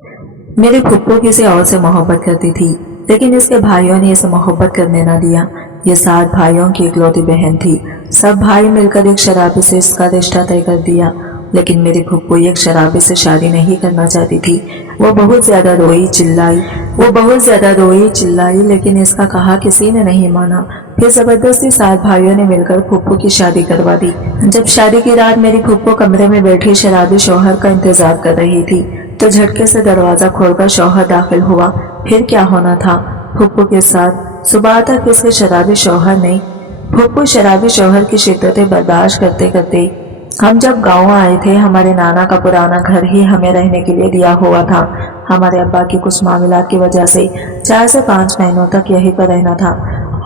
मेरी फुप्पो किसी और से मोहब्बत करती थी, लेकिन इसके भाइयों ने इसे मोहब्बत करने न दिया। ये 7 भाइयों की इकलौती बहन थी। सब भाई मिलकर एक शराबी से इसका रिश्ता तय कर दिया, लेकिन मेरी फुप्पो एक शराबी से शादी नहीं करना चाहती थी। वो बहुत ज्यादा रोई चिल्लाई, लेकिन इसका कहा किसी ने नहीं माना। फिर जबरदस्ती 7 भाइयों ने मिलकर फुप्पो की शादी करवा दी। जब शादी की रात मेरी फुप्पो कमरे में बैठी शराबी शौहर का इंतजार कर रही थी, तो झटके से दरवाजा खोलकर शौहर दाखिल हुआ। फिर क्या होना था फुप्पो के साथ। सुबह तक इसके शराबी शौहर ने फुप्पो शराबी शौहर की शिद्दतें बर्दाश्त करते करते हम जब गांव आए थे, हमारे नाना का पुराना घर ही हमें रहने के लिए दिया हुआ था। हमारे अब्बा की कुछ मामलात की वजह से 4 से 5 महीनों तक यहीं पर रहना था,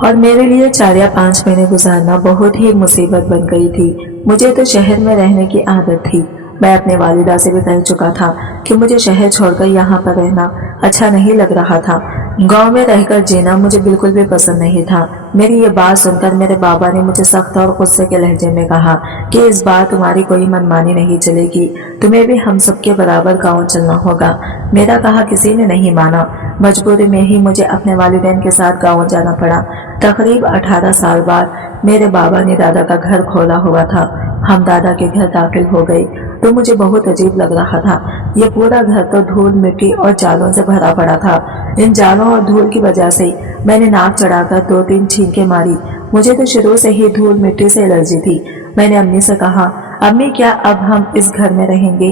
और मेरे लिए 4 या 5 महीने गुजारना बहुत ही मुसीबत बन गई थी। मुझे तो शहर में रहने की आदत थी। मैं अपने वालिदा से भी कह चुका था कि मुझे शहर छोड़कर यहाँ पर रहना अच्छा नहीं लग रहा था। गांव में रहकर जीना मुझे बिल्कुल भी पसंद नहीं था। मेरी ये बात सुनकर मेरे बाबा ने मुझे सख्त और गुस्से के लहजे में कहा कि इस बार तुम्हारी कोई मनमानी नहीं चलेगी, तुम्हें भी हम सबके बराबर गाँव चलना होगा। मेरा कहा किसी ने नहीं माना। मजबूरी में ही मुझे अपने वालिदैन के साथ गाँव जाना पड़ा। तकरीब 18 साल बाद मेरे बाबा ने दादा का घर खोला हुआ था। हम दादा के घर दाखिल हो गए तो मुझे बहुत अजीब लग रहा था। ये पूरा घर तो धूल मिट्टी और जालों से भरा पड़ा था। इन जालों और धूल की वजह से मैंने नाक चढ़ाकर 2-3 छींके मारी। मुझे तो शुरू से ही धूल मिट्टी से एलर्जी थी। मैंने अम्मी से कहा, अम्मी क्या अब हम इस घर में रहेंगे?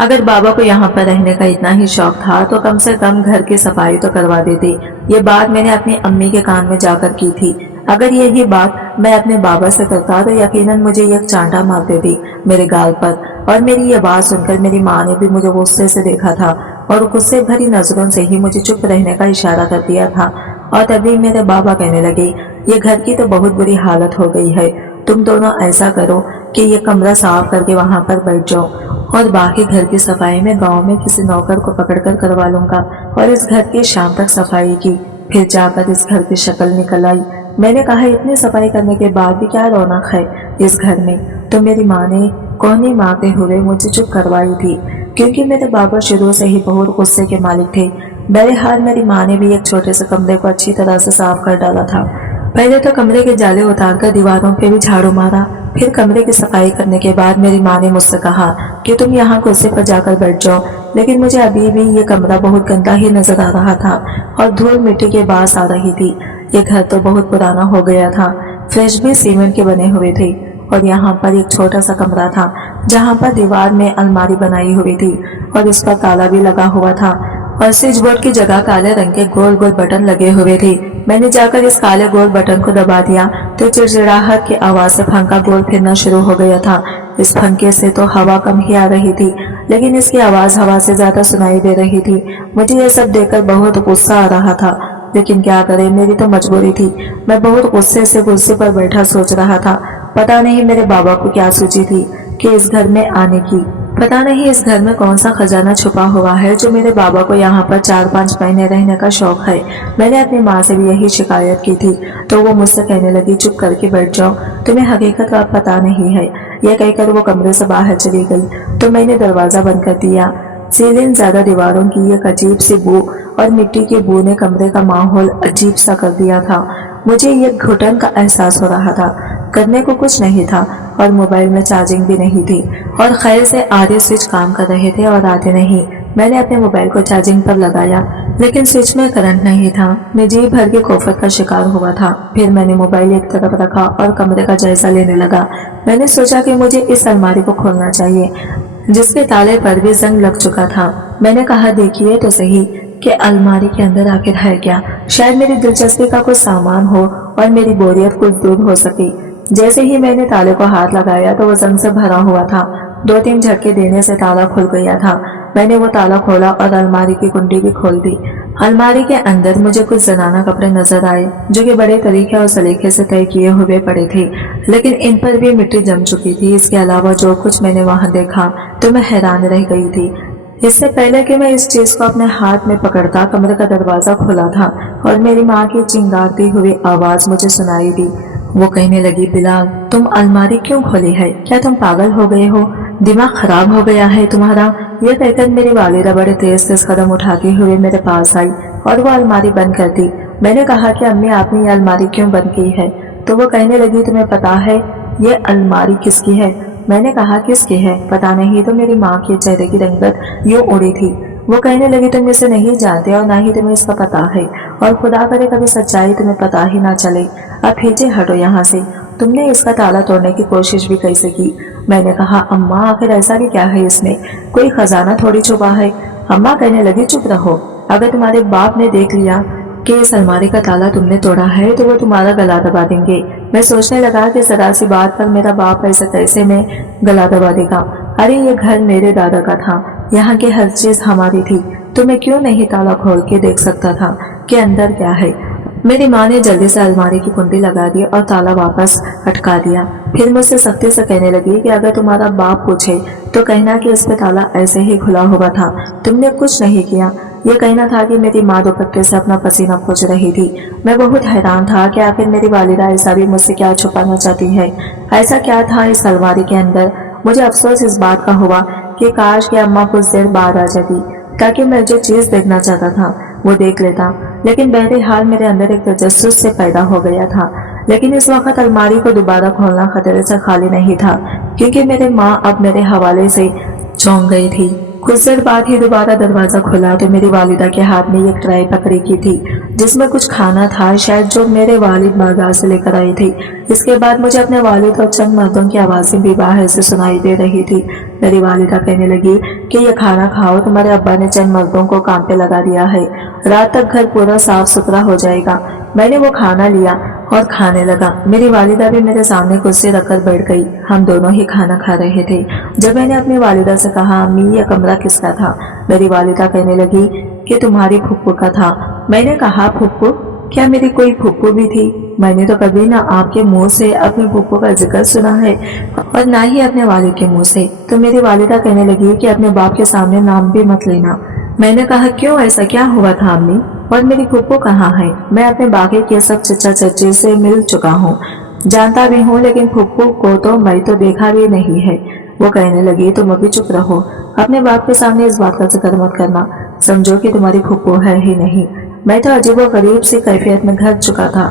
अगर बाबा को यहाँ पर रहने का इतना ही शौक था तो कम से कम घर की सफाई तो करवा देते। ये बात मैंने अपनी अम्मी के कान में जाकर की थी। अगर यही बात मैं अपने बाबा से करता तो यकीनन मुझे एक चांटा मार देती मेरे गाल पर। और मेरी ये बात सुनकर मेरी माँ ने भी मुझे गुस्से से देखा था और गुस्से भरी नजरों से ही मुझे चुप रहने का इशारा कर दिया था। और तभी मेरे बाबा कहने लगे, ये घर की तो बहुत बुरी हालत हो गई है, तुम दोनों ऐसा करो कि ये कमरा साफ करके वहाँ पर बैठ जाओ, और बाकी घर की सफाई में गांव में किसी नौकर को पकड़कर करवा लूंगा। और इस घर की शाम तक सफाई की। फिर जाकर इस घर की शक्ल निकल आई। मैंने कहा, इतनी सफाई करने के बाद भी क्या रौनक है इस घर में? तो मेरी माँ ने कोहनी मारते हुए मुझे चुप करवाई थी, क्योंकि मेरे बाबा शुरू से ही बहुत गुस्से के मालिक थे। बहरहाल मेरी माँ ने भी एक छोटे से कमरे को अच्छी तरह से साफ कर डाला था। पहले तो कमरे के जाले उतारकर दीवारों पे भी झाड़ू मारा। फिर कमरे की सफाई करने के बाद मेरी माँ ने मुझसे कहा कि तुम यहाँ कुर्सी पर जाकर बैठ जाओ। लेकिन मुझे अभी भी ये कमरा बहुत गंदा ही नजर आ रहा था और धूल मिट्टी की बास आ रही थी। ये घर तो बहुत पुराना हो गया था। फ्रेश भी सीमेंट के बने हुए थे, और यहाँ पर एक छोटा सा कमरा था जहाँ पर दीवार में अलमारी बनाई हुई थी और उस पर ताला भी लगा हुआ था, और स्विच बोर्ड की जगह काले रंग के गोल गोल बटन लगे हुए थे। मैंने जाकर इस काले गोल बटन को दबा दिया तो चिड़चिड़ाहट की आवाज से पंखा गोल फिरना शुरू हो गया था। इस पंखे से तो हवा कम ही आ रही थी, लेकिन इसकी आवाज हवा से ज्यादा सुनाई दे रही थी। मुझे यह सब देखकर बहुत गुस्सा आ रहा था, लेकिन क्या करे, मेरी तो मजबूरी थी। मैं बहुत गुस्से से कुर्सी पर बैठा सोच रहा था, पता नहीं मेरे बाबा को क्या सूझी थी कि इस घर में आने की। पता नहीं इस घर में कौन सा खजाना छुपा हुआ है जो मेरे बाबा को यहाँ पर 4-5 महीने रहने का शौक है। मैंने अपनी माँ से भी यही शिकायत की थी, तो वो मुझसे कहने लगी, चुप करके बैठ जाओ, तुम्हें हकीकत का पता नहीं है। यह कहकर वो कमरे से बाहर चली गई तो मैंने दरवाजा बंद कर दिया। सीलिंग ज्यादा दीवारों की एक अजीब सी बू और मिट्टी की बू ने कमरे का माहौल अजीब सा कर दिया था। मुझे ये घुटन का एहसास हो रहा था। करने को कुछ नहीं था और मोबाइल में चार्जिंग भी नहीं थी, और खैर से आधे स्विच काम कर रहे थे और आधे नहीं। मैंने अपने मोबाइल को चार्जिंग पर लगाया, लेकिन स्विच में करंट नहीं था। मैं जी भर के कोफत का शिकार हुआ था। फिर मैंने मोबाइल एक तरफ रखा और कमरे का जायजा लेने लगा। मैंने सोचा कि मुझे इस अलमारी को खोलना चाहिए जिसके ताले पर भी जंग लग चुका था। मैंने कहा, देखिए तो सही कि अलमारी के अंदर आखिर है क्या? शायद मेरी दिलचस्पी का कुछ सामान हो और मेरी बोरियत कुछ दूर हो सके। जैसे ही मैंने ताले को हाथ लगाया तो वो जंग से भरा हुआ था। 2-3 झटके देने से ताला खुल गया था। मैंने वो ताला खोला और अलमारी की कुंडी भी खोल दी। अलमारी के अंदर मुझे कुछ जनाना कपड़े नजर आए जो कि बड़े तरीके और सलीके से तय किए हुए पड़े थे, लेकिन इन पर भी मिट्टी जम चुकी थी। इसके अलावा जो कुछ मैंने वहां देखा तो मैं हैरान रह गई थी। इससे पहले कि मैं इस चीज को अपने हाथ में पकड़ता, कमरे का दरवाजा खुला था और मेरी माँ की चिंगारती हुई आवाज मुझे सुनाई दी। वो कहने लगी, बिलाल तुम अलमारी क्यों खोली है? क्या तुम पागल हो गए हो? दिमाग खराब हो गया है तुम्हारा? यह कहकर मेरी वालिदा बड़े तेज तेज कदम उठाते हुए मेरे पास आई और वो अलमारी बंद कर दी। मैंने कहा कि अम्मी आपने ये अलमारी क्यों बंद की है? तो वो कहने लगी, तुम्हें पता है ये अलमारी किसकी है? मैंने कहा किसकी है? पता नहीं। तो मेरी माँ के चेहरे की रंगत यूं उड़ी थी। वो कहने लगी, तुम इसे नहीं जानते और ना ही तुम्हें इसका पता है, और खुदा करे कभी सच्चाई तुम्हें पता ही ना चले। अब पीछे हटो यहाँ से। तुमने इसका ताला तोड़ने की कोशिश भी कैसे की? मैंने कहा, अम्मा आखिर ऐसा भी क्या है इसमें? कोई खजाना थोड़ी छुपा है। अम्मा कहने लगी, चुप रहो। अगर तुम्हारे बाप ने देख लिया कि इस अलमारी का ताला तुमने तोड़ा है तो वो तुम्हारा गला दबा देंगे। मैं सोचने लगा कि जरा सी बात पर मेरा बाप ऐसे कैसे में गला दबा देगा। अरे ये घर मेरे दादा का था, यहाँ की हर चीज हमारी थी, तो मैं क्यों नहीं ताला खोल के देख सकता था कि अंदर क्या है। मेरी माँ ने जल्दी से अलमारी की कुंडी लगा दी और ताला वापस अटका दिया। फिर मुझसे सख्ती से कहने लगी कि अगर तुम्हारा बाप पूछे तो कहना कि इस पे ताला ऐसे ही खुला हुआ था, तुमने कुछ नहीं किया। ये कहना था कि मेरी माँ दुपट्टे से अपना पसीना पोंछ रही थी। मैं बहुत हैरान था कि आखिर मेरी वालिदा ऐसा भी मुझसे क्या छुपाना चाहती है। ऐसा क्या था इस अलमारी के अंदर? मुझे अफसोस इस बात का हुआ कि काश कि अम्मा कुछ देर बाद आ जाती ताकि मैं जो चीज देखना चाहता था वो देख लेता। लेकिन बहरहाल मेरे अंदर एक तजस्सुस से पैदा हो गया था। लेकिन इस वक्त अलमारी को दोबारा खोलना खतरे से खाली नहीं था, क्योंकि मेरे माँ अब मेरे हवाले से चौंक गई थी। कुछ देर बाद ही दोबारा दरवाजा खुला तो मेरी वालिदा के हाथ में एक ट्राई पकड़ी की थी जिसमें कुछ खाना था, शायद जो मेरे वालिद बाजार से लेकर आए थे। इसके बाद मुझे अपने वालिद और चंद मर्दों की आवाजें भी बाहर से सुनाई दे रही थी। मेरी वालिदा कहने लगी कि ये खाना खाओ, तुम्हारे अब्बा ने चंद मर्दों को काम पे लगा दिया है, रात तक घर पूरा साफ सुथरा हो जाएगा। मैंने वो खाना लिया और खाने लगा। मेरी वालिदा भी मेरे सामने कुर्सी रखकर बैठ गई। हम दोनों ही खाना खा रहे थे। जब मैंने अपनी वालिदा से कहा, अम्मी ये कमरा किसका था? मेरी वालिदा कहने लगी कि तुम्हारी फुप्पू का था। मैंने कहा, फुप्पू? क्या मेरी कोई फुप्पू भी थी? मैंने तो कभी ना आपके मुंह से अपनी फुप्पू का जिक्र सुना है और ना ही अपने वालिद के मुंह से। तो मेरी वालिदा कहने लगी कि अपने बाप के सामने नाम भी मत लेना। मैंने कहा, क्यों, ऐसा क्या हुआ था अम्मी? और मेरी फुप्पू कहाँ है? मैं अपने बाकी के सब चचा चची से मिल चुका हूँ, जानता भी हूँ, लेकिन फुप्पू को तो मैं तो देखा भी नहीं है। वो कहने लगी, तुम अभी चुप रहो, अपने बाप के सामने इस बात का जिक्र मत करना, समझो कि तुम्हारी फुप्पू है ही नहीं। मैं तो अजीब व गरीब सी कैफियत में घर चुका था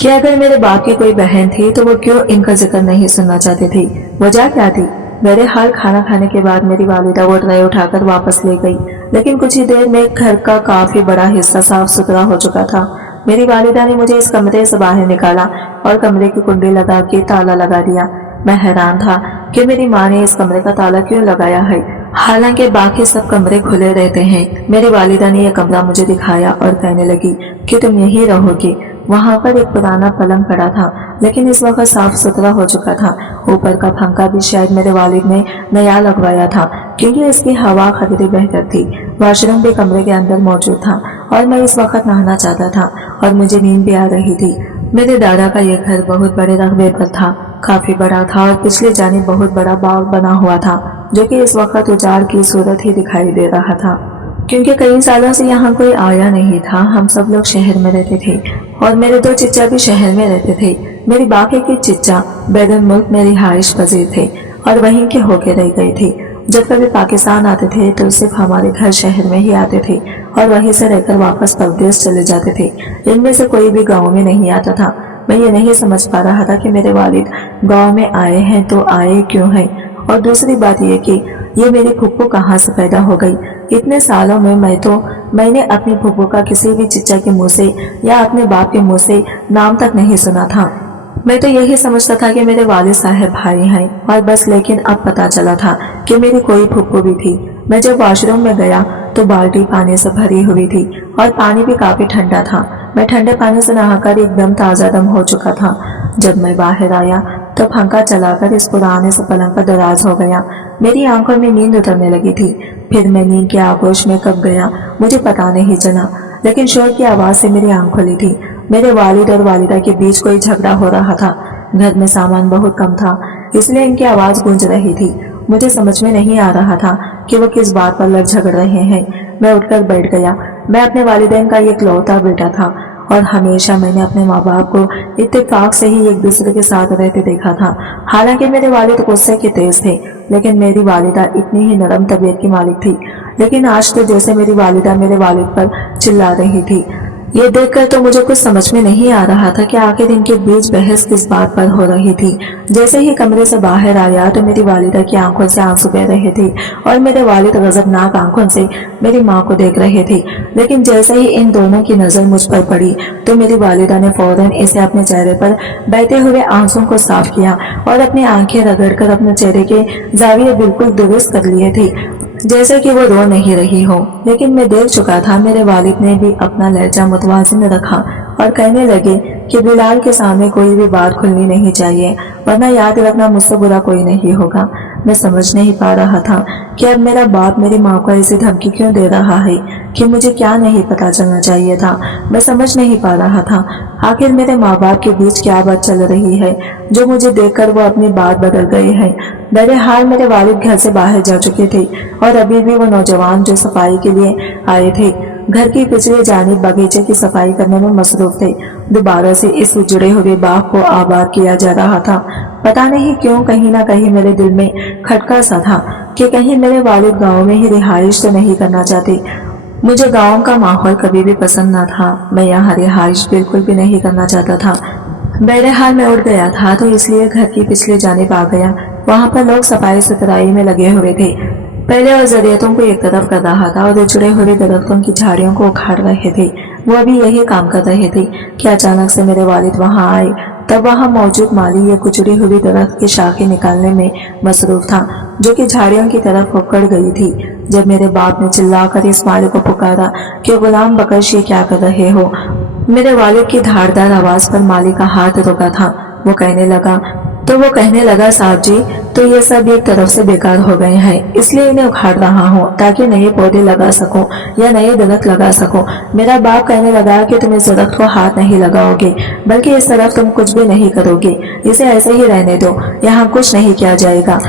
कि अगर मेरे बाप की कोई बहन थी तो वो क्यों इनका जिक्र नहीं सुनना चाहती थी। वजह क्या थी? मेरे हाल खाना खाने के बाद मेरी वालिदा वो ट्रे उठाकर वापस ले गई, लेकिन कुछ ही देर में घर का काफी बड़ा हिस्सा साफ सुथरा हो चुका था। मेरी वालिदा ने मुझे इस कमरे से बाहर निकाला और कमरे की कुंडी लगा के ताला लगा दिया। मैं हैरान था कि मेरी माँ ने इस कमरे का ताला क्यों लगाया है, हालांकि बाकी सब कमरे खुले रहते हैं। मेरी वालिदा ने यह कमरा मुझे दिखाया और कहने लगी कि तुम यहीं रहोगे। वहाँ पर एक पुराना पलंग पड़ा था, लेकिन इस वक्त साफ सुथरा हो चुका था। ऊपर का पंखा भी शायद मेरे वालिद ने नया लगवाया था, क्योंकि इसकी हवा खतरे बेहतर थी। वॉशरूम भी कमरे के अंदर मौजूद था और मैं इस वक्त नहाना चाहता था और मुझे नींद भी आ रही थी। मेरे दादा का यह घर बहुत बड़े रकबे पर था, काफी बड़ा था और पिछले जानिब बहुत बड़ा बाग बना हुआ था, जो कि इस वक्त उजाड़ की सूरत ही दिखाई दे रहा था, क्योंकि कई सालों से यहाँ कोई आया नहीं था। हम सब लोग शहर में रहते थे और मेरे दो चिच्चा भी शहर में रहते थे। मेरी बाकी के चिच्चा बैदुल मुल्क में रिहाइश पजीर थे और वहीं के होके रह गए थे। जब कभी पाकिस्तान आते थे तो सिर्फ हमारे घर शहर में ही आते थे और वहीं से रहकर वापस परदेश चले जाते थे। इनमें से कोई भी गाँव में नहीं आता था। मैं ये नहीं समझ पा रहा था कि मेरे वालिद गाँव में आए हैं तो आए क्यों हैं, और दूसरी बात यह कि ये मेरी फुप्पू कहाँ से पैदा हो गई। इतने सालों में मैंने अपनी फुप्पू का किसी भी चिच्चा के मुंह से या अपने बाप के मुंह से नाम तक नहीं सुना था। मैं तो यही समझता था कि मेरे वालिद साहब भाई हैं और बस, लेकिन अब पता चला था कि मेरी कोई फुप्पू भी थी। मैं जब वॉशरूम में गया तो बाल्टी पानी से भरी हुई थी और पानी भी काफी ठंडा था। मैं ठंडे पानी से नहाकर एकदम ताजा दम हो चुका था। जब मैं बाहर आया तो पंखा चलाकर इस पुराने से पलंग पर दराज हो गया। मेरी आंखों में नींद उतरने लगी थी। फिर मैं नींद के आगोश में कब गया मुझे पता नहीं चला, लेकिन शोर की आवाज से मेरी आंख खुली थी। मेरे वालिद और वालिदा के बीच कोई झगड़ा हो रहा था। घर में सामान बहुत कम था, इसलिए इनकी आवाज गूंज रही थी। मुझे समझ में नहीं आ रहा था कि वो किस बात पर लड़ झगड़ रहे हैं। मैं उठकर बैठ गया। मैं अपने वालिदैन का इकलौता बेटा था اور हमेशा मैंने अपने माँ बाप को इत्तेफाक से ही एक दूसरे के साथ रहते देखा था। हालांकि मेरे वालिद गुस्से के तेज थे, लेकिन मेरी वालिदा इतनी ही नरम तबीयत की मालिक थी। लेकिन आज तो जैसे मेरी वालिदा मेरे वालिद पर चिल्ला रही थी। ये देखकर तो मुझे कुछ समझ में नहीं आ रहा था कि आखिर इनके बीच बहस किस बात पर हो रही थी। जैसे ही कमरे से बाहर आया तो मेरी वालिदा की आंखों से आंसू बह रहे थे और मेरे वालिद गजबनाक आंखों से मेरी माँ को देख रहे थे। लेकिन जैसे ही इन दोनों की नजर मुझ पर पड़ी तो मेरी वालिदा ने फौरन इसे अपने चेहरे पर बहते हुए आंसुओं को साफ किया और अपनी आंखें रगड़कर अपने चेहरे के जाविये बिल्कुल दुरुस्त कर लिए थे, जैसे कि वो रो नहीं रही हो। लेकिन मैं देख चुका था। मेरे वालिद ने भी अपना लहजा मुतवाज़िन रखा और कहने लगे कि बिलाल के सामने कोई भी बात खुलनी नहीं चाहिए, वरना याद रखना मुझसे बुरा कोई नहीं होगा। मैं समझ नहीं पा रहा था कि अब मेरा बाप मेरी माँ को ऐसी धमकी क्यों दे रहा है कि मुझे क्या नहीं पता चलना चाहिए था। मैं समझ नहीं पा रहा था आखिर मेरे माँ बाप के बीच क्या बात चल रही है जो मुझे देखकर वो अपनी बात बदल गए हैं। बहरहाल मेरे वालिद घर से बाहर जा चुके थे और अभी भी वो नौजवान जो सफाई के लिए आए थे घर की पिछले जानिब बगीचे की सफाई करने में मसरूफ थे। दोबारा से इस उजड़े हुए बाग को आबाद किया जा रहा था। पता नहीं क्यों कहीं ना कहीं मेरे दिल में खटका सा था कि कहीं मेरे वालिद गाँव में ही रिहाइश तो नहीं करना चाहते। मुझे गाँव का माहौल कभी भी पसंद न था। मैं यहाँ रिहाइश बिल्कुल भी नहीं करना चाहता था। बहरहाल मैं उठ गया था तो इसलिए घर की पिछले जानिब आ गया। वहाँ पर लोग सफाई सुथराई में लगे हुए थे। पहले और जरियतों को एक तरफ कर रहा था और जुड़े हुए दरख्तों की झाड़ियों को उखाड़ रहे थे। वो अभी यही काम कर रहे थे कि अचानक से मेरे वालिद वहाँ आए। तब वहाँ मौजूद माली ये कुचड़ी हुई दरख्त की शाखें निकालने में मसरूफ था जो कि झाड़ियों की तरफ उखड़ गई थी। जब मेरे बाप ने चिल्लाकर इस माली को पुकारा कि गुलाम बकश ये क्या कर रहे हो, मेरे वालिद की धारदार आवाज पर माली का हाथ रुका था। वो कहने लगा साहब जी, तो ये सब एक तरफ से बेकार हो गए हैं, इसलिए इन्हें उखाड़ रहा हूँ ताकि नए पौधे लगा सको या नए दरख्त लगा सको। मेरा बाप कहने लगा कि तुम इस दरख्त को हाथ नहीं लगाओगे, बल्कि इस तरफ तुम कुछ भी नहीं करोगे, इसे ऐसे ही रहने दो, यहाँ कुछ नहीं किया जाएगा।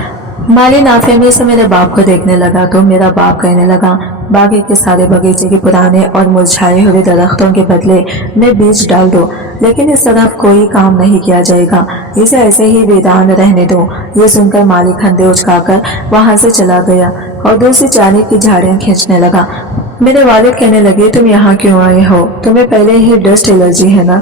माली नाफहमी से मेरे बाप को देखने लगा तो मेरा बाप कहने लगा, बागी के सारे बगीचे के पुराने और मुरझाए हुए दरख्तों के बदले में बीज डाल दो, लेकिन इस तरफ कोई काम नहीं किया जाएगा, इसे ऐसे ही वीरान रहने दो। ये सुनकर माली खंडे उचकाकर वहां से चला गया और दूसरी जानिब की झाड़ियां खींचने लगा। मेरे वालिद कहने लगे, तुम यहाँ क्यों आए हो? तुम्हें पहले ही डस्ट एलर्जी है ना?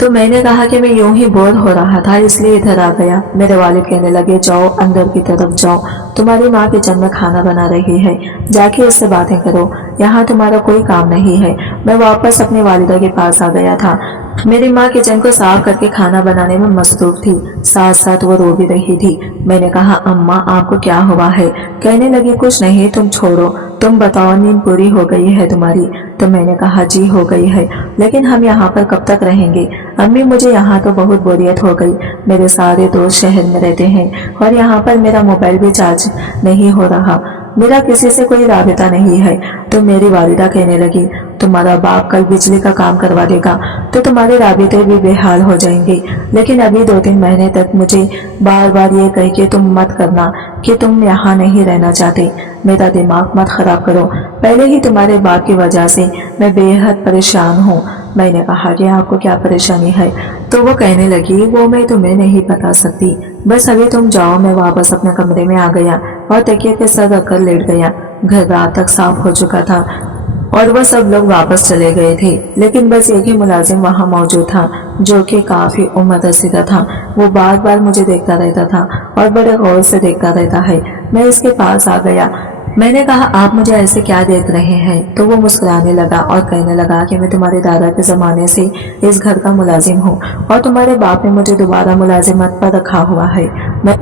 तो मैंने कहा कि मैं यूं ही बोर हो रहा था इसलिए इधर आ गया। मेरे वालिद कहने लगे, जाओ अंदर की तरफ जाओ, तुम्हारी माँ किचन में खाना बना रही है, जाके उससे बातें करो, यहाँ तुम्हारा कोई काम नहीं है। मैं वापस अपनी वालिदा के पास आ गया था। मेरी माँ किचन को साफ करके खाना बनाने में मसरूफ थी, साथ साथ वो रो भी रही थी। मैंने कहा, अम्मा आपको क्या हुआ है? कहने लगी, कुछ नहीं, तुम छोड़ो, तुम बताओ नींद पूरी हो गई है तुम्हारी? तो मैंने कहा, जी हो गई है, लेकिन हम यहाँ पर कब तक रहेंगे? अम्मी मुझे यहाँ तो बहुत बोरियत हो गई, मेरे सारे दोस्त शहर में रहते हैं और यहाँ पर मेरा मोबाइल भी चार्ज नहीं हो रहा, मेरा किसी से कोई राबिता नहीं है। तो मेरी वालिदा कहने लगी, तुम्हारा बाप कल बिजली का काम करवा देगा तो तुम्हारे राबिते भी बेहाल हो जाएंगे, लेकिन अभी 2-3 महीने तक मुझे बार बार ये कह के तुम मत करना कि तुम यहाँ नहीं रहना चाहते। मेरा दिमाग मत खराब करो, पहले ही तुम्हारे बाप की वजह से मैं बेहद परेशान हूँ। मैंने कहा कि आपको क्या परेशानी है? तो वो कहने लगी, वो मैं तुम्हें नहीं बता सकती, बस अभी तुम जाओ। मैं वापस अपने कमरे में आ गया और तकिए पे सर रखकर लेट गया। घर रात तक साफ हो चुका था और वह सब लोग वापस चले गए थे, लेकिन बस एक ही मुलाजिम वहाँ मौजूद था जो कि काफी उम्र रसीदा था। वो बार बार मुझे देखता रहता था और बड़े गौर से देखता रहता है। मैं इसके पास आ गया। मैंने कहा, आप मुझे ऐसे क्या देख रहे हैं? तो वो मुस्कुराने लगा और कहने लगा कि मैं तुम्हारे दादा के जमाने से इस घर का मुलाजिम हूँ और तुम्हारे बाप ने मुझे दोबारा मुलाजिमत पर रखा हुआ है।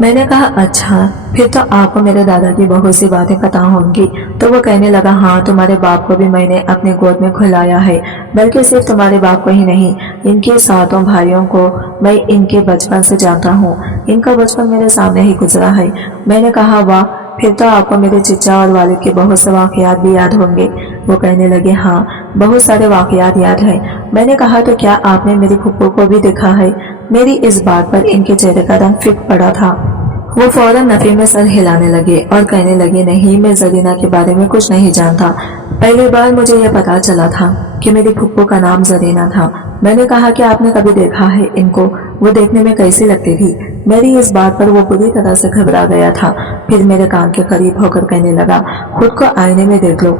मैंने कहा, अच्छा, फिर तो आपको मेरे दादा की बहुत सी बातें पता होंगी। तो वो कहने लगा, हाँ, तुम्हारे बाप को भी मैंने अपने गोद में खुलाया है, बल्कि सिर्फ तुम्हारे बाप को ही नहीं, इनके 7 भाइयों को मैं इनके बचपन से जानता हूँ। इनका बचपन मेरे सामने ही गुजरा है। मैंने कहा, वाह, फिर तो आपको मेरे चचा और वालिद के बहुत से वाकयात भी याद होंगे। वो कहने लगे, हाँ, बहुत सारे वाकयात याद हैं। मैंने कहा, तो क्या आपने मेरी फुप्पो को भी देखा है? मेरी इस बात पर इनके चेहरे का रंग फिक पड़ा था। वो फौरन नफी में सर हिलाने लगे और कहने लगे, नहीं, मैं जरीना के बारे में कुछ नहीं जानता। पहली बार मुझे यह पता चला था कि मेरी फुप्पो का नाम जरीना था। میں نے کہا کہ آپ نے کبھی دیکھا ہے ان کو، وہ دیکھنے میں کیسی لگتی تھی؟ میری اس بات پر وہ پوری طرح سے گھبرا گیا تھا۔ پھر میرے کان کے قریب ہو کر کہنے لگا، خود کو آئینے میں دیکھ لو،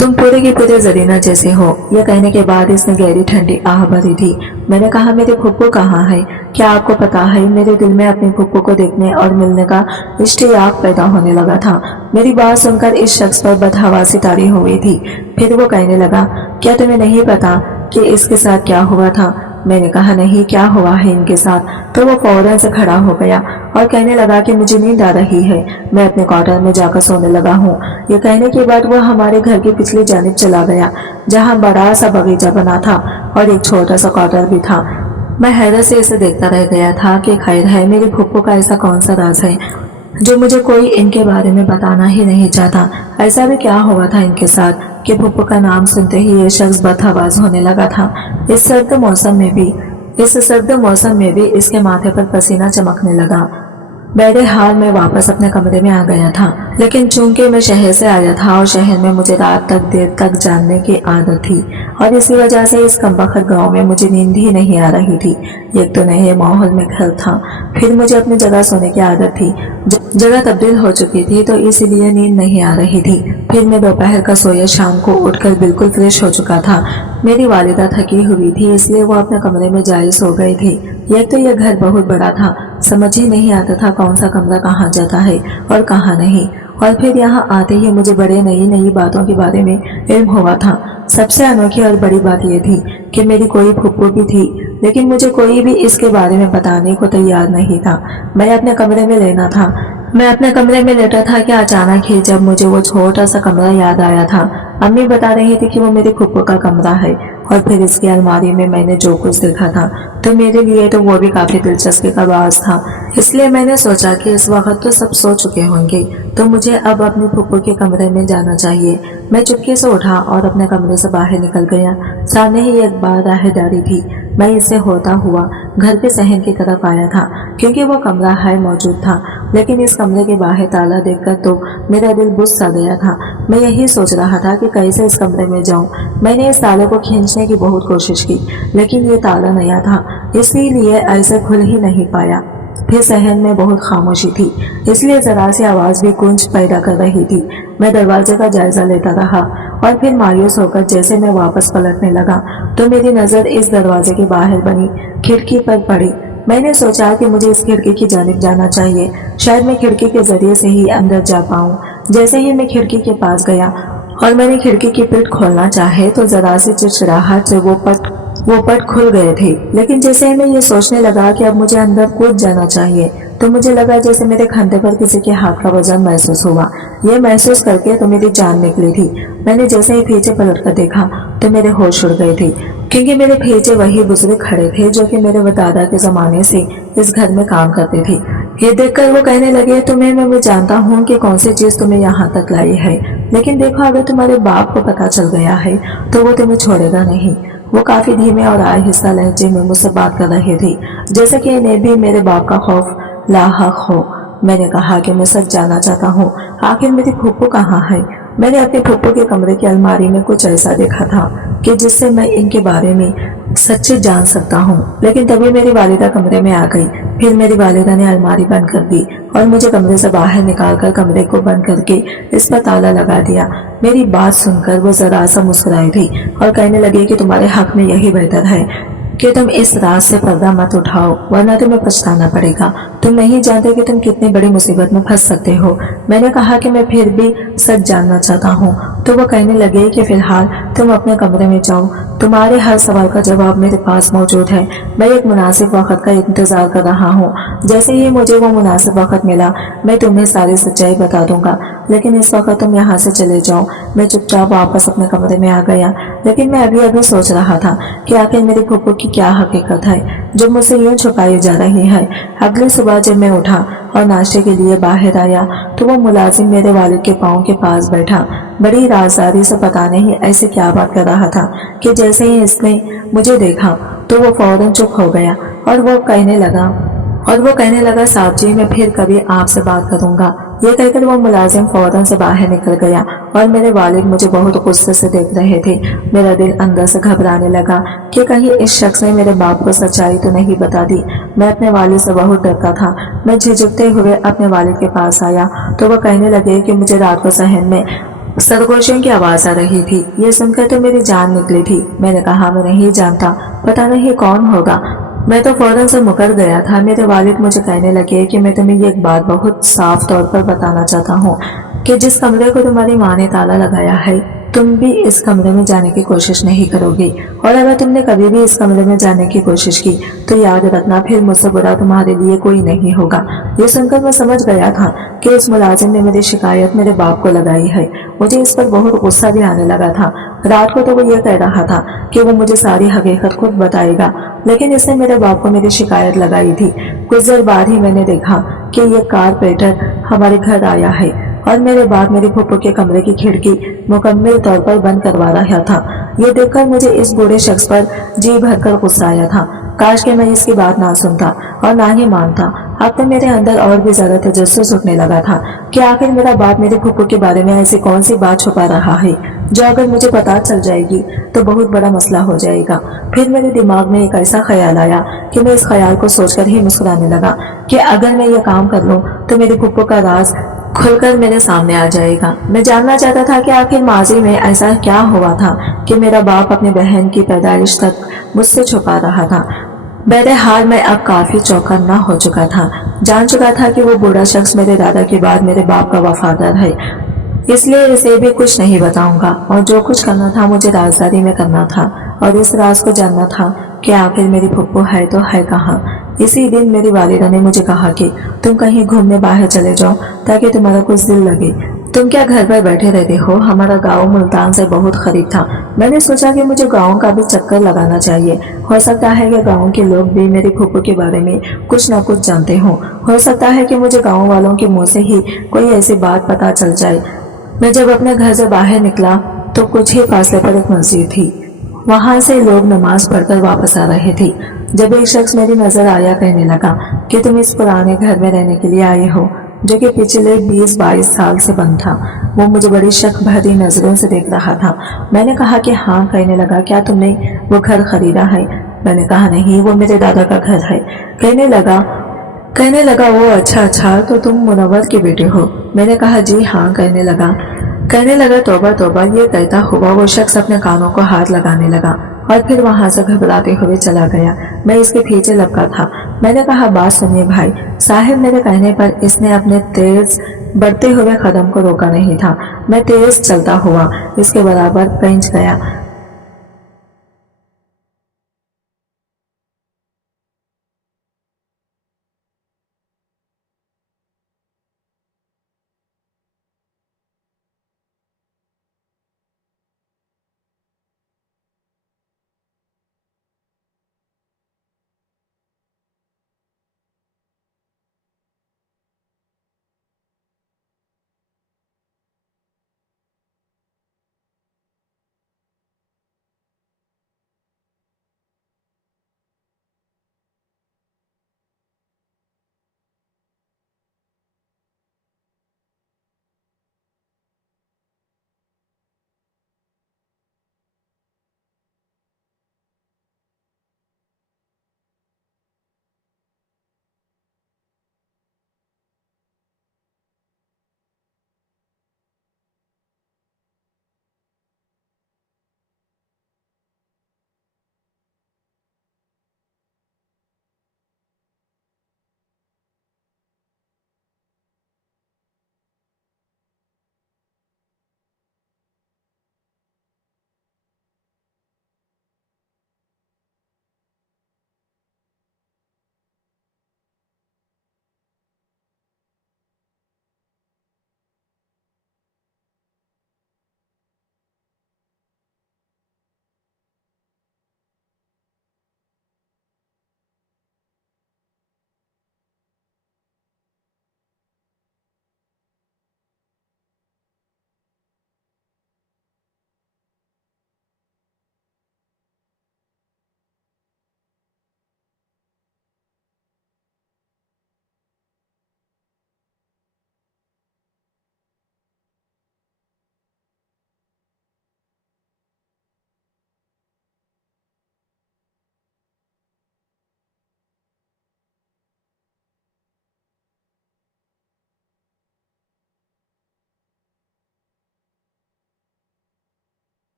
تم پورے کی پورے زرینہ جیسے ہو۔ یہ کہنے کے بعد اس نے گہری ٹھنڈی آہ بھری تھی۔ میں نے کہا، میری پھپھو کہاں ہے؟ کیا آپ کو پتا ہے میرے دل میں اپنی پھپھو کو دیکھنے اور ملنے کا اشتیاق پیدا ہونے لگا تھا۔ میری بات سن کر اس شخص پر بدحواسی طاری ہوئی تھی۔ پھر وہ کہنے لگا، کیا تمہیں نہیں پتا کہ اس کے ساتھ کیا ہوا تھا؟ میں نے کہا، نہیں، کیا ہوا ہے ان کے ساتھ؟ تو وہ فوراً سے کھڑا ہو گیا اور کہنے لگا کہ مجھے نیند آ رہی ہے، میں اپنے کوارٹر میں جا کر سونے لگا ہوں۔ یہ کہنے کے بعد وہ ہمارے گھر کی پچھلی جانب چلا گیا، جہاں بڑا سا باغیچہ بنا تھا اور ایک چھوٹا سا کوارٹر بھی تھا۔ میں حیرت سے اسے دیکھتا رہ گیا تھا کہ خیر ہے، میری پھپھو کا ایسا کون سا راز ہے جو مجھے کوئی ان کے بارے میں بتانا ہی نہیں چاہتا؟ ایسا بھی کیا ہوا تھا ان کے ساتھ کہ پھپھو کا نام سنتے ہی یہ شخص بدحواس ہونے لگا تھا؟ اس سرد موسم میں بھی اس کے ماتھے پر پسینہ چمکنے لگا۔ بہرحال میں واپس اپنے کمرے میں آ گیا تھا، لیکن چونکہ میں شہر سے آیا تھا اور شہر میں مجھے رات تک دیر تک جاننے کی عادت تھی، اور اسی وجہ سے اس کمبخت گاؤں میں مجھے نیند ہی نہیں آ رہی تھی۔ ایک تو نئے ماحول میں گھر تھا، پھر مجھے اپنی جگہ سونے کی عادت تھی، جگہ تبدیل ہو چکی تھی تو اسی لیے نیند نہیں آ رہی تھی۔ پھر میں دوپہر کا سویا شام کو اٹھ کر بالکل فریش ہو چکا تھا۔ میری والدہ تھکی ہوئی تھی، اس لیے وہ اپنے کمرے میں جائے سو گئی تھی۔ ایک تو یہ گھر بہت بڑا تھا، سمجھ ہی نہیں آتا تھا کون سا کمرہ کہاں جاتا ہے اور کہاں نہیں، اور پھر یہاں آتے ہی مجھے بڑے نئی باتوں کے بارے میں علم ہوا تھا۔ سب سے انوکھی اور بڑی بات یہ تھی کہ میری کوئی پھپھو بھی تھی، لیکن مجھے کوئی بھی اس کے بارے میں بتانے کو تیار نہیں تھا۔ میں اپنے کمرے میں لیٹا تھا کہ اچانک ہی جب مجھے وہ چھوٹا سا کمرہ یاد آیا تھا۔ امی بتا رہی تھی کہ وہ میری پھپھو کا کمرہ ہے، اور پھر اس کی الماری میں نے جو کچھ دیکھا تھا تو میرے لیے تو وہ بھی کافی دلچسپی کا باعث تھا۔ اس لیے میں نے سوچا کہ اس وقت تو سب سو چکے ہوں گے، تو مجھے اب اپنی پھپھو کے کمرے میں جانا چاہیے۔ میں چپکے سے اٹھا اور اپنے کمرے سے باہر نکل گیا۔ سامنے ہی ایک بار راہداری تھی، میں اسے ہوتا ہوا گھر کے صحن کی طرف آیا تھا، کیونکہ وہ کمرہ ہے موجود تھا، لیکن اس کمرے کے باہر تالا دیکھ کر تو میرا دل بجھ سا گیا تھا۔ میں یہی سوچ رہا تھا کہ کیسے اس کمرے میں جاؤں۔ میں نے اس تالے کو کھینچنے کی بہت کوشش کی، لیکن یہ تالا نیا تھا، اسی لیے ایسے کھل ہی نہیں پایا۔ پھر صحن میں بہت خاموشی تھی، اس لیے ذرا سی آواز بھی گونج پیدا کر رہی تھی۔ میں دروازے کا جائزہ لیتا رہا، اور پھر مایوس ہو کر جیسے میں واپس پلٹنے لگا تو میری نظر اس دروازے کے باہر بنی کھڑکی پر پڑی۔ میں نے سوچا کہ مجھے اس کھڑکی کی جانب جانا چاہیے، شاید میں کھڑکی کے ذریعے سے ہی اندر جا پاؤں۔ جیسے ہی میں کھڑکی کے پاس گیا اور میں نے کھڑکی کی پٹ کھولنا چاہے تو ذرا سی چرچراہٹ سے وہ پٹ کھل گئے تھے، لیکن جیسے ہی میں یہ سوچنے لگا کہ اب مجھے اندر کود جانا چاہیے تو مجھے لگا جیسے میرے کھندے پر کسی کے ہاتھ کا وزن محسوس ہوا۔ یہ محسوس کر کے تو میری جان نکلی تھی۔ میں نے جیسے ہی پیچھے پلٹ کر دیکھا تو میرے ہوش اڑ گئے تھے، کیونکہ میرے پیچھے وہی بزرگ کھڑے تھے جو کہ میرے دادا کے زمانے سے اس گھر میں کام کرتے تھے۔ یہ دیکھ کر وہ کہنے لگے، میں جانتا ہوں کہ کون سی چیز تمہیں یہاں تک لائی ہے، لیکن دیکھو اگر تمہارے باپ کو پتا چل گیا ہے تو وہ تمہیں چھوڑے گا نہیں۔ وہ کافی دھیمے اور آہستہ لہجے میں مجھ سے بات کر رہے تھے، جیسے کہ انہیں بھی میرے باپ کا خوف لاحق ہو۔ میں نے کہا کہ میں سچ جاننا چاہتا ہوں، آخر میری پھپھو کہاں ہے؟ میں نے اپنے پھپھو کے کمرے کی الماری میں کچھ ایسا دیکھا تھا کہ جس سے میں ان کے بارے میں سچ جان سکتا ہوں، لیکن تبھی میری والدہ کمرے میں آ گئی۔ پھر میری والدہ نے الماری بند کر دی اور مجھے کمرے سے باہر نکال کر کمرے کو بند کر کے اس پر تالا لگا دیا۔ میری بات سن کر وہ ذرا سا مسکرائی تھی اور کہنے لگی کہ تمہارے حق میں یہی بہتر ہے کہ تم اس راز سے پردہ مت اٹھاؤ، ورنہ تمہیں پچھتانا پڑے گا۔ تم نہیں جانتے کہ تم کتنی بڑی مصیبت میں پھنس سکتے ہو۔ میں نے کہا کہ میں پھر بھی سچ جاننا چاہتا ہوں۔ تو وہ کہنے لگے کہ فی الحال تم اپنے کمرے میں جاؤ، تمہارے ہر سوال کا جواب میرے پاس موجود ہے۔ میں ایک مناسب وقت کا انتظار کر رہا ہوں، جیسے ہی مجھے وہ مناسب وقت ملا میں تمہیں ساری سچائی بتا دوں گا، لیکن اس وقت تم یہاں سے چلے جاؤ۔ میں چپ چاپ واپس اپنے کمرے میں آ گیا، لیکن میں ابھی سوچ رہا تھا کہ آخر میری پھپھو کی کیا حقیقت ہے جو مجھ سے یوں چھپائی جا رہی ہے۔ اگلی صبح جب میں اٹھا اور ناشتے کے لیے باہر آیا تو وہ ملازم میرے والد کے پاؤں کے پاس بیٹھا بڑی رازداری سے پتہ نہیں ایسے کیا بات کر رہا تھا کہ جیسے ہی اس نے مجھے دیکھا تو وہ فوراً چپ ہو گیا اور وہ کہنے لگا، और वो कहने लगा, साहब जी मैं फिर कभी आपसे बात करूंगा। ये कहकर वो मुलाजिम फौरन से बाहर निकल गया और मेरे वालिद मुझे बहुत गुस्से से देख रहे थे। मेरा दिल अंदर से घबराने लगा कि कहीं इस शख्स ने मेरे बाप को सच्चाई तो नहीं बता दी। मैं अपने वालिद से बहुत डरता था। मैं झिझकते हुए अपने वालिद के पास आया तो वो कहने लगे कि मुझे रात को सहन में सरगोशियों की आवाज आ रही थी। ये सुनकर तो मेरी जान निकली थी। मैंने कहा, मैं नहीं जानता, पता नहीं कौन होगा। मैं तो फौरन से मुकर गया था। मेरे वालिद मुझे कहने लगे कि मैं तुम्हें एक बात बहुत साफ तौर पर बताना चाहता हूँ कि जिस कमरे को तुम्हारी माँ ने ताला लगाया है, तुम भी इस कमरे में जाने की कोशिश नहीं करोगी, और अगर तुमने कभी भी इस कमरे में जाने की कोशिश की तो याद रखना फिर मुझसे बुरा तुम्हारे लिए कोई नहीं होगा। ये सुनकर मैं समझ गया था कि उस मुलाजिम ने मेरी शिकायत मेरे बाप को लगाई है। मुझे इस पर बहुत गुस्सा भी आने लगा था। रात को तो वो ये कह रहा था कि वो मुझे सारी हकीकत खुद बताएगा, लेकिन इसने मेरे बाप को मेरी शिकायत लगाई थी। कुछ देर बाद ही मैंने देखा कि ये कारपेंटर हमारे घर आया है और मेरे बाप मेरे फूफो के कमरे की खिड़की मुकम्मल तौर पर बंद करवा रहा था। ये देखकर मुझे इस बूढ़े शख्स पर जी भरकर गुस्सा आया था। काश कि मैं इसकी बात ना सुनता और ना ही मानता। अब तो मेरे अंदर और भी ज्यादा तजस्सुस उठने लगा था कि आखिर मेरा बाप मेरे फूफो के बारे में ऐसी कौन सी बात छुपा रहा है जो अगर मुझे पता चल जाएगी तो बहुत बड़ा मसला हो जाएगा। फिर मेरे दिमाग में एक ऐसा ख्याल आया कि मैं इस ख्याल को सोचकर ही मुस्कुराने लगा कि अगर मैं ये काम कर लूं तो मेरे फूफो का राज खुलकर मेरे सामने आ जाएगा। मैं जानना चाहता था कि आखिर माजी में ऐसा क्या हुआ था कि मेरा बाप अपनी बहन की पैदाइश तक मुझसे छुपा रहा था। बहरहाल मैं अब काफी चौकन्ना हो चुका था। जान चुका था कि वो बूढ़ा शख्स मेरे दादा के बाद मेरे बाप का वफादार है, इसलिए इसे भी कुछ नहीं बताऊंगा और जो कुछ करना था मुझे राजदारी में करना था और इस राज को जानना था कि आखिर मेरी फुप्पो है तो है कहाँ। इसी दिन मेरी वालिदा ने मुझे कहा कि तुम कहीं घूमने बाहर चले जाओ ताकि तुम्हारा कुछ दिल लगे। तुम क्या घर पर बैठे रहते हो? हमारा गांव मुल्तान से बहुत करीब था। मैंने सोचा कि मुझे गांव का भी चक्कर लगाना चाहिए। हो सकता है कि गांव के लोग भी मेरी फूफो के बारे में कुछ न कुछ जानते हों। हो सकता है कि मुझे गांव वालों के मुंह से ही कोई ऐसी बात पता चल जाए। मैं जब अपने घर से बाहर निकला तो कुछ ही फासले पर एक मस्जिद थी। वहां से लोग नमाज पढ़कर वापस आ रहे थे जब एक शख्स मेरी नजर आया। कहने लगा कि तुम इस पुराने घर में रहने के लिए आए हो जो कि पिछले 20-22 साल से बंद था। वो मुझे बड़ी शक भरी नजरों से देख रहा था। मैंने कहा कि हाँ। कहने लगा, क्या तुमने वो घर खरीदा है? मैंने कहा, नहीं, वो मेरे दादा का घर है। कहने लगा वो अच्छा, तो तुम मुनव्वर की बेटी हो? मैंने कहा, जी हाँ। कहने लगा तौबा तौबा। ये कहता हुआ वो शख्स अपने कानों को हाथ लगाने लगा और फिर वहां से घबराते हुए चला गया। मैं इसके पीछे लपका था। मैंने कहा, बात सुनिए भाई साहब। मेरे कहने पर इसने अपने तेज बढ़ते हुए कदम को रोका नहीं था। मैं तेज चलता हुआ इसके बराबर पहुंच गया।